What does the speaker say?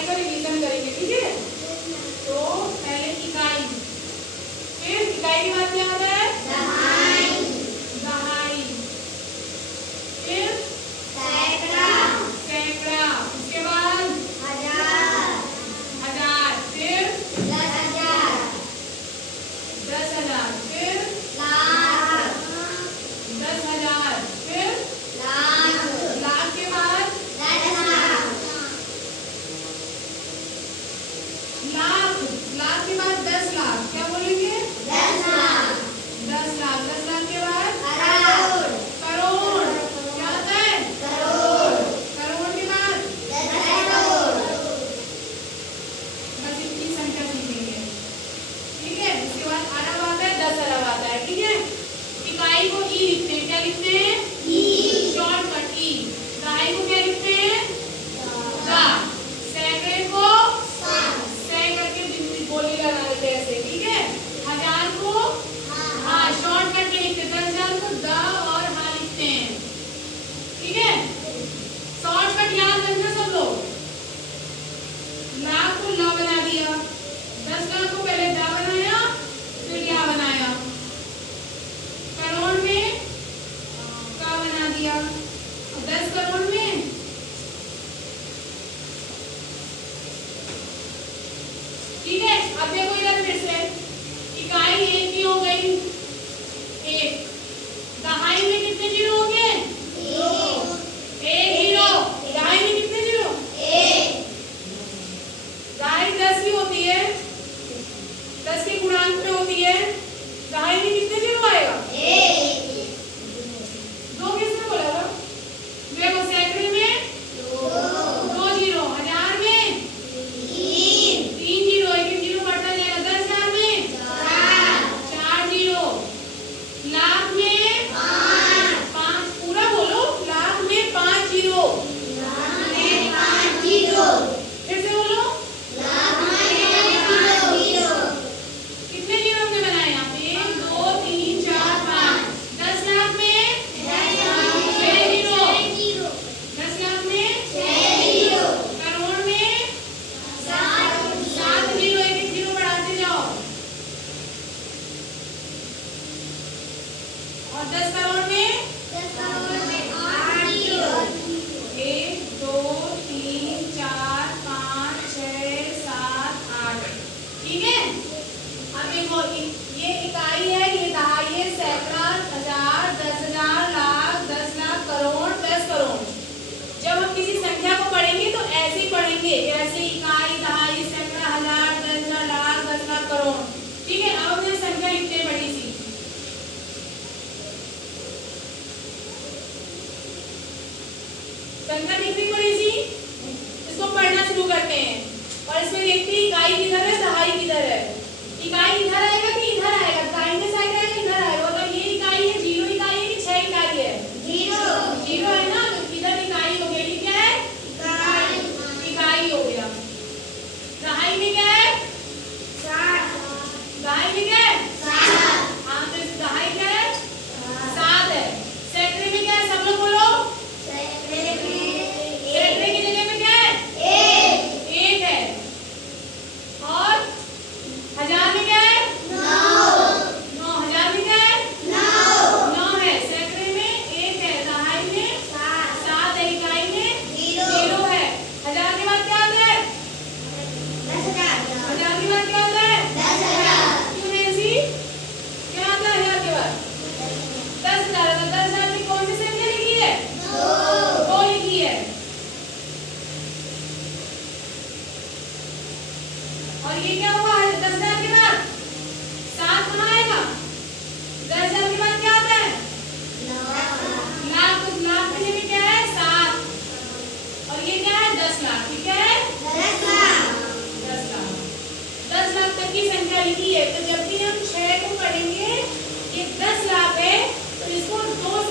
इकाई का रिवीजन करेंगे, ठीक है। तो पहले इकाई, फिर इकाई के बाद क्या आता है? दहाई, दहाई, फिर सैकड़ा, सैकड़ा, उसके बाद हजार, हजार, फिर 10,000, 10,000, फिर लाख, 10,000, फिर लाख, लाख के बाद 10 लाख, लाख, लाख के बाद 10 लाख, क्या बोलेंगे? 10 लाख, 10 लाख, 10 लाख के बाद करोड़, करोड़, क्या होता है? करोड़, करोड़ के बाद 10 करोड़। बस इतनी संख्या सीखेंगे, ठीक है। उसके बाद अरब आता है, 10 अरब आता है, ठीक है। इकाई को ई लिखते हैं, क्या लिखते हैं? ई, शॉर्टकट ई। दहाई को क्या लिखते हैं? दा। सैकड़े को सै करके बोली लगा देते हैं ऐसे, ठीक है। हजार को हाँ शॉर्टकट में लिखते हैं, 10,000 को द और हा लिखते हैं, ठीक है। शॉर्टकट याद रखना सब लोग। लाख को ल बना दिया, 10 लाख को पहले द बनाया, फिर या बनाया। करोड़ में का बना दिया, 10 करोड़ में ठीक है। अब देखो इधर फिर से इकाई एक की हो गई, एक। दहाई में कितने जीरो हो गए? एक जीरो। दहाई में कितने जीरो? एक। दहाई 10 की होती है, 10 के गुणांक में होती है। दहाई में कितने जीरो आएगा? एक। दो किसने बोला था? देखो सैकड़े में दो जीरो, हजार में तीन जीरो, एक जीरो बढ़ता जाएगा। 10,000 में चार जीरो, लाख में पाँच, पूरा बोलो। लाख में 5 जीरो, फिर से बोलो। कितने जीरो के बनाए आप? 1 2 3 4 5। 10 लाख में 6 जीरो, 10 लाख में 6 जीरो, करोड़ में 7 जीरो, एक जीरो बढ़ाते जाओ। और 10 करोड़ में 8 जीरो, 1 2 3 4 5 6 7 8, ठीक है। अब देखो ये इकाई है, ये दहाई है, सैकड़ा, हजार, 10,000, लाख, 10 लाख, करोड़, 10 करोड़। जब हम किसी संख्या को पढ़ेंगे तो ऐसे ही पढ़ेंगे, ऐसे इकाई, दहाई, सैकड़ा, हजार, 10,000, लाख, 10 लाख, करोड़, ठीक है। अब हमने संख्या लिखते हैं बड़ी सी। संख्या लिखनी बड़ी सी, इसको पढ़ना शुरू करते हैं और इसमें देखते हैं इकाई किधर है, दहाई किधर है। इकाई इधर आएगा कि इधर आएगा? दाहिने साइड आएगा, इधर आएगा। मतलब ये इकाई है, जीरो इकाई है कि 6 इकाई है? जीरो, जीरो है ना, तो इधर इकाई हो गया। ये क्या है? इकाई हो गया। दहाई में क्या है? दहाई में क्या है? हाँ, तो दहाई क्या है? 7 है। सैकड़े में क्या है? सब लोग बोलो। सैकड़े की जगह में क्या है? एक है। और हजार में क्या है? 9। हजार में क्या है? 9 है। सैकड़े में 1 है, दहाई में 7 है, इकाई में 0 है। हजार के बाद क्या आता है? 10,000। हजार के बाद क्या आता है? 10,000। क्यों नैन्सी? क्या आता है हजार के बाद? 10,000। 10,000 में कौन सी संख्या लिखी है? 2 लिखी है। और ये क्या हुआ? 10,000 के बाद 7 कहाँ आएगा? 10,000 के बाद क्या आता है? लाख। तो लाख की जगह क्या है? 7। और ये क्या है? 10 लाख, ठीक है। 10 लाख, 10 लाख तक की संख्या लिखी है। तो जब भी हम 6 को पढ़ेंगे, ये 10 लाख है, तो इसको 2